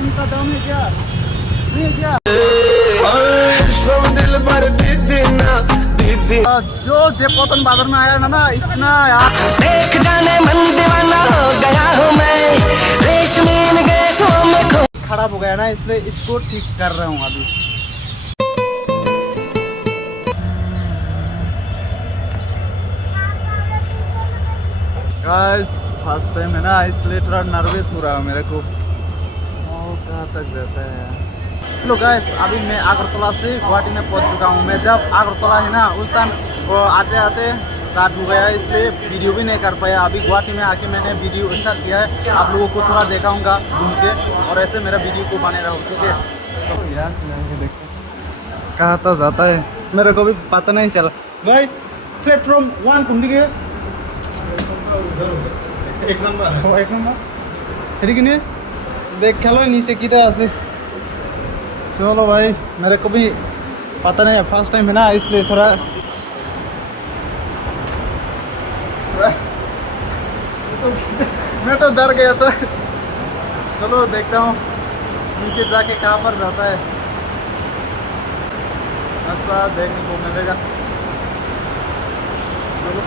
कम का दाम है क्या? नहीं है क्या? जो जयपोतन बाजार में आया ना इतना यार देख जाने मन दीवाना हो गया हूँ मैं रेशमीन गैसों में खो खराब हो गया ना, इसलिए इसको ठीक कर रहा हूँ अभी। गाइस फर्स्ट टाइम है ना, इसलिए थोड़ा नर्वस हो रहा है मेरे को। कहाँ तक जाता है यार। हेलो गाइस, अभी मैं अगरतला से गुवाहाटी में पहुंच चुका हूं। मैं जब अगरतला है ना उस टाइम वो आते आते रात हो गया, इसलिए वीडियो भी नहीं कर पाया। अभी गुवाहाटी में आके मैंने वीडियो स्टार्ट किया है, आप लोगों को थोड़ा दिखाऊंगा घूम के, और ऐसे मेरा वीडियो को बने रहो, ठीक है। कहाँ तक जाता है मेरे को भी पता नहीं चला। भाई प्लेटफॉर्म 1 घूम गए, एक नंबर ठीक है। देख खेलो नीचे किधर से। चलो भाई, मेरे को भी पता नहीं है, फर्स्ट टाइम है ना, इसलिए थोड़ा मैं तो डर गया था। चलो देखता हूँ नीचे जाके कहाँ पर जाता है, ऐसा देखने को मिलेगा। चलो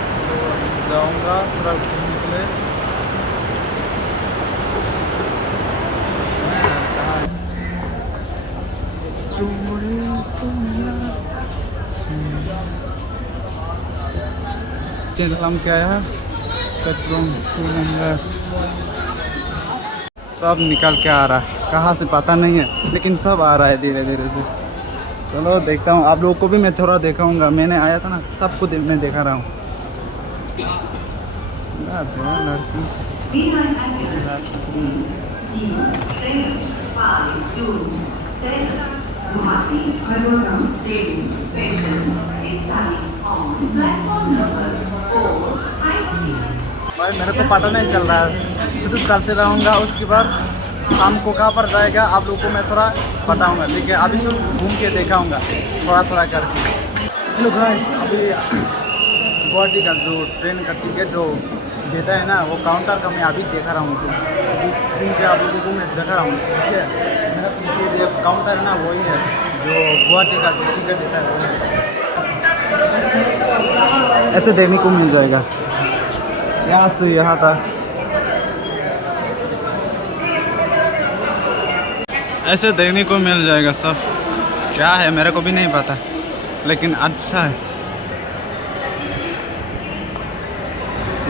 जाऊँगा थोड़ा घूमने के लिए। नाम क्या है, पेट्रोल सब निकल के आ रहा है, कहाँ से पता नहीं है, लेकिन सब आ रहा है धीरे धीरे से। चलो देखता हूँ, आप लोगों को भी मैं थोड़ा दिखाऊंगा। मैंने आया था ना, सबको मैं देखा रहा हूँ। भाई मेरे को पता नहीं चल रहा है, शुरू चलते रहूँगा, उसके बाद शाम को कहाँ पर जाएगा आप लोगों को मैं थोड़ा बताऊँगा, ठीक है। अभी शुरू घूम के दिखाऊँगा थोड़ा थोड़ा करके। हेलो गाइस, अभी गुवाहाटी का जो ट्रेन का टिकट जो देता है ना, वो काउंटर का मैं अभी देखा रहा हूँ। अभी घूम के आप लोगों को मैं दिखा रहा हूँ, ठीक है। मेरा पीछे जो काउंटर है ना, वही है जो गुवाहाटी का जो टिकट देता है, वो ऐसे देखने को मिल जाएगा। यहाँ से यहाँ तक ऐसे देखने को मिल जाएगा। सब क्या है मेरे को भी नहीं पता, लेकिन अच्छा है।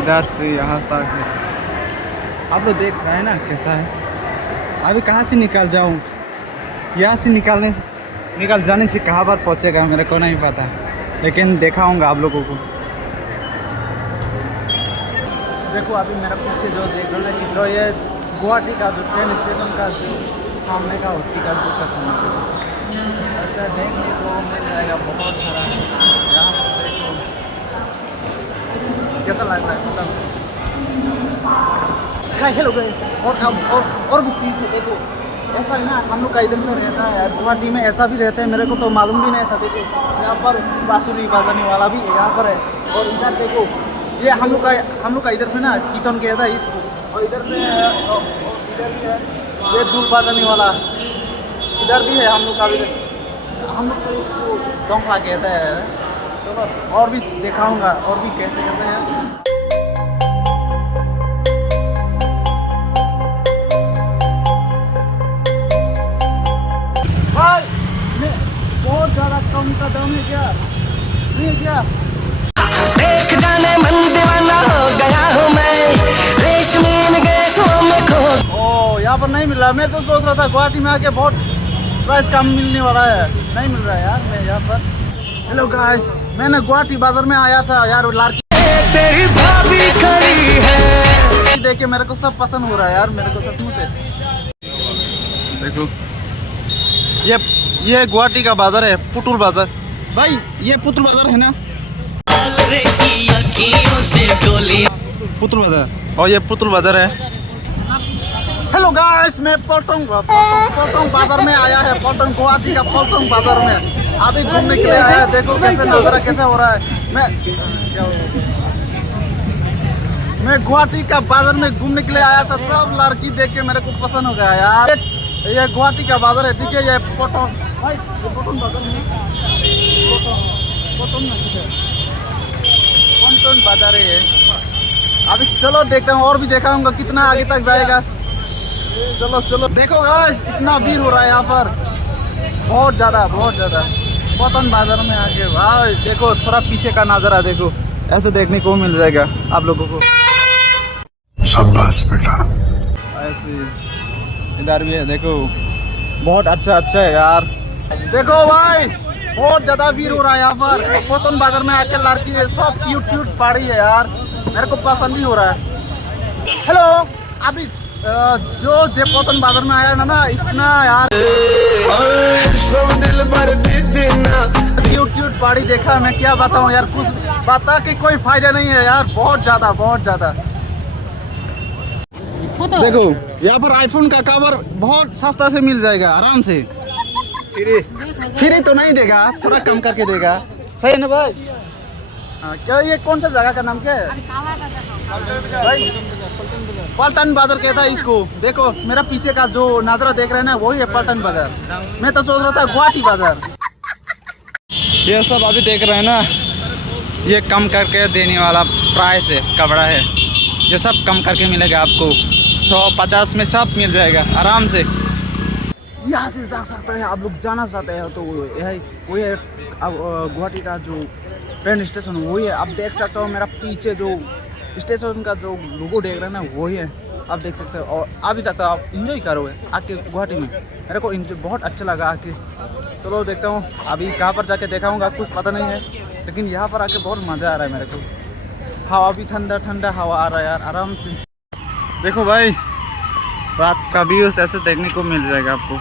इधर से यहाँ तक है, आप लोग देख रहे हैं ना कैसा है। अभी कहाँ से निकल जाऊँ, यहाँ से निकल जाने से कहाँ पर पहुँचेगा मेरे को नहीं पता, लेकिन दिखाऊंगा आप लोगों को। देखो अभी मेरा पीछे जो देख रहे हैं चित्र, ये गुवाहाटी का जो ट्रेन स्टेशन का जो सामने का हॉस्पिटल जो का सामने ऐसा देखने को मिल जाएगा बहुत सारा। यहाँ से देखो कैसा लग रहा है, मतलब क्या। हेलो गाइस, और भी चीज़ है। देखो ऐसा है ना, हम लोग का इधर में रहता है गुवाहाटी में, ऐसा भी रहता है, मेरे को तो मालूम भी नहीं था। देखो यहाँ पर बांसुरी बजाने वाला भी यहाँ पर है, और इधर देखो ये हम लोग का इधर में ना कीर्तन कहता है इसको, और इधर में इधर भी है ये दुल बजाने वाला, इधर भी है हम लोग का भी, हम लोग तो इसको डोंकला कहता है। चलो और भी दिखाऊंगा, और भी कैसे कैसे है। भाई बहुत ज़्यादा कम का दाम है क्या? नहीं है क्या? देख जाने मन दीवाना हो गया हूँ मैं रेशमीन गैसों में खो। ओ यहाँ पर नहीं मिल रहा। मैं तो सोच रहा था गुवाहाटी में आके बहुत प्राइस कम मिलने वाला है, नहीं मिल रहा है यार। मैं यहाँ पर हेलो गाइस, मैंने गुवाहाटी बाजार में आया था यार, लड़की तेरी भाभी खड़ी है देख के मेरे को सब पसंद हो रहा है यार, मेरे को सचमुच है। देखो ये गुवाहाटी का बाजार है, पुतुल बाजार। भाई ये पुतुल बाजार है ना, पुतुल बाजार, और ये पुतुल बाजार है। हेलो गाइस, मैं पलटोंग बाजार में आया है, पलटोंग गुवाहाटी का पलटोंग बाजार में अभी घूमने के लिए आया। देखो कैसे नजारा कैसा हो रहा है। मैं गुवाहाटी का बाजार में घूमने के लिए आया था, सब लड़की देख के मेरे को पसंद हो गया यार। ये गुवाहाटी का बाजार है, ठीक है। ये पटन भाई, ये पटन बाजार में पटन बाजार है ये। अभी चलो देखते हैं, और भी दिखाऊंगा कितना आगे तक जाएगा। चलो चलो देखो गाइस, इतना भीड़ हो रहा है यहाँ पर, बहुत ज़्यादा पटन बाजार में आके। भाई देखो थोड़ा पीछे का नज़ारा देखो, ऐसे देखने को मिल जाएगा आप लोगों को। शाबाश बेटा। ऐसे इधर भी है देखो, बहुत अच्छा है यार। देखो भाई बहुत ज़्यादा भीड़ हो रहा है यहाँ पर। पटन बाजार में आके लड़की है, सब क्यूट पाड़ी है यार, मेरे को पसंद भी हो रहा है। हेलो, अभी जो पटन बाजार में आया ना इतना यार क्यूट पाड़ी देखा, मैं क्या बताऊँ यार, कुछ बता के कोई फायदा नहीं है यार, बहुत ज़्यादा। देखो यहाँ पर आईफोन का कवर बहुत सस्ता से मिल जाएगा आराम से। फ्री तो नहीं देगा, थोड़ा कम करके देगा, सही है ना भाई? हाँ, क्या ये कौन सा जगह का नाम क्या है भाई? पलटन बाजार कहता है इसको। देखो मेरा पीछे का जो नजारा देख रहे हैं ना, वही है पलटन बाजार। मैं तो सोच रहा था गुवाहाटी बाजार। ये सब अभी देख रहे हैं ना, ये कम करके देने वाला प्राइस है, कपड़ा है, ये सब कम करके मिलेगा आपको। 150 में सब मिल जाएगा आराम से। यहाँ से जा सकता है, आप लोग जाना चाहते हैं तो वही है अब गुवाहाटी का जो ट्रेन स्टेशन वही है। आप देख सकते हो मेरा पीछे जो स्टेशन का जो लोगो देख रहे हैं ना, वही है, आप देख सकते हो। और आ भी सकते हो, आप इंजॉय करोगे आके गुवाहाटी में। मेरे को बहुत अच्छा लगा आके। चलो देखता हूँ अभी कहाँ पर जाके देखाऊँगा, कुछ पता नहीं है, लेकिन यहाँ पर आके बहुत मज़ा आ रहा है मेरे को। हवा भी ठंडा हवा आ रहा है यार, आराम से। देखो भाई रात का व्यू ऐसे देखने को मिल जाएगा आपको।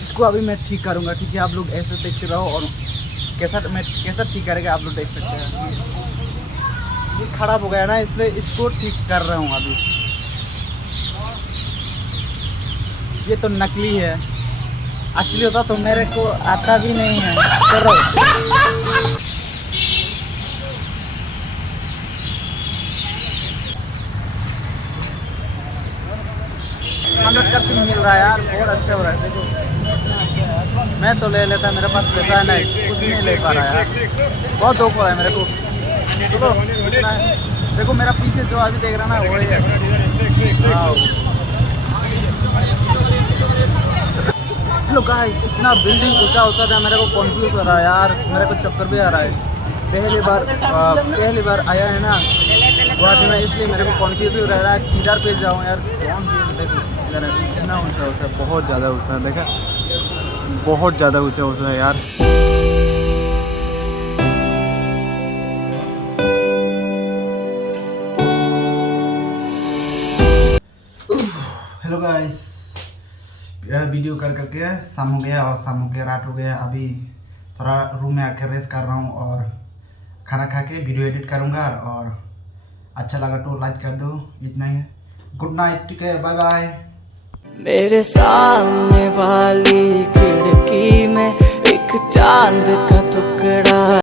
इसको अभी मैं ठीक करूँगा, ठीक है? आप लोग ऐसे देखते रहो, और कैसा ठीक करेगा आप लोग देख सकते हैं। ये खराब हो गया ना, इसलिए इसको ठीक कर रहा हूँ अभी। ये तो नकली है, असली होता तो मेरे को आता भी नहीं है। चलो $100 मिल रहा है यार, बहुत अच्छा हो रहा है। देखो मैं तो ले लेता, मेरे पास पैसा नहीं, कुछ नहीं ले पा रहा यार, बहुत दुख हो रहा है मेरे को। चलो देखो मेरा पीछे जो अभी देख रहा ना, वही है। हेलो गाइस, इतना बिल्डिंग ऊंचा ना, मेरे को कंफ्यूज हो रहा है यार, मेरे को चक्कर भी आ रहा है। पहली बार आया है ना गुवाहाटी में, इसलिए मेरे को कंफ्यूज हो रहा है किधर पे जाऊँ यार। कौन इतना ऊंचा होता है, बहुत ज़्यादा ऊंचा है, देखा बहुत ज़्यादा ऊंचा होता है यार। हेलो गाइस, वीडियो करके शाम हो गया, और शाम हो गया, रात हो गया। अभी थोड़ा रूम में आकर रेस्ट कर रहा हूँ, और खाना खा के वीडियो एडिट करूँगा। और अच्छा लगा तो लाइक कर दो, इतना ही है। गुड नाइट, ठीक है, बाय बाय। मेरे सामने वाली खिड़की में एक चांद का टुकड़ा